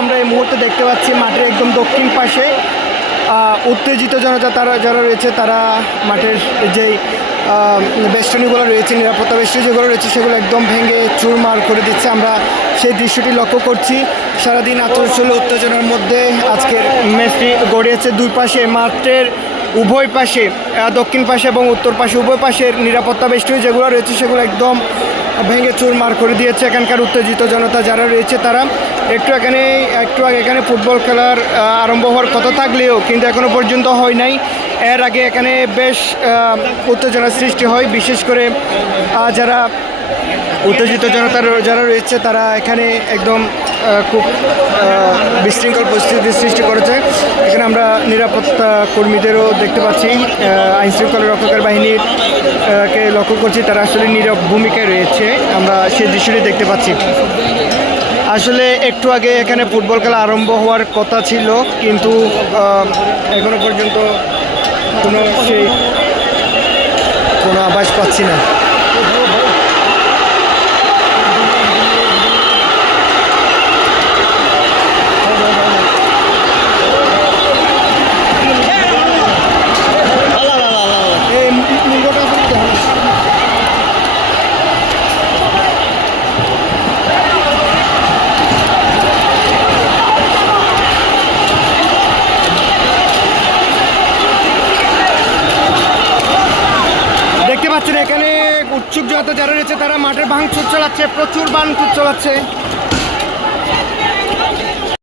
আমরা এই মুহূর্তে দেখতে পাচ্ছি মাঠের একদম দক্ষিণ পাশে উত্তেজিত জনতা যারা রয়েছে তারা মাঠের যেই বেষ্টনীগুলো রয়েছে, নিরাপত্তা বেষ্টনী যেগুলো রয়েছে সেগুলো একদম ভেঙে চুরমার করে দিচ্ছে। আমরা সেই দৃশ্যটি লক্ষ্য করছি। সারাদিন আচরণ উত্তেজনার মধ্যে আজকের ম্যাচটি গড়িয়েছে। দুই পাশে মাঠের উভয় পাশে, দক্ষিণ পাশে এবং উত্তর পাশে উভয় পাশের নিরাপত্তা বেষ্টনী যেগুলো রয়েছে সেগুলো একদম ভেঙে চুরমার করে দিয়েছে। এখানকার উত্তেজিত জনতা যারা রয়েছে তারা একটু আগে এখানে ফুটবল খেলার আরম্ভ হওয়ার কথা থাকলেও কিন্তু এখনও পর্যন্ত হয় নাই। এর আগে এখানে বেশ উত্তেজনার সৃষ্টি হয়, বিশেষ করে যারা উত্তেজিত জনতা যারা রয়েছে তারা এখানে একদম খুব বিশৃঙ্খল পরিস্থিতির সৃষ্টি করেছে। এখানে আমরা নিরাপত্তা কর্মীদেরও দেখতে পাচ্ছি, আইনশৃঙ্খলা রক্ষকের বাহিনীর কে লক্ষ্য করছি, তারা আসলে নীরব ভূমিকায় রয়েছে। আমরা সেই দৃশ্যটি দেখতে পাচ্ছি। আসলে একটু আগে এখানে ফুটবল খেলা আরম্ভ হওয়ার কথা ছিল, কিন্তু এখনো পর্যন্ত কোনো আভাস পাচ্ছি না। এখানে উৎসুক জনতা যারা রয়েছে তারা মাঠের ভাঙচুর চালাচ্ছে, প্রচুর ভাঙচুর চালাচ্ছে।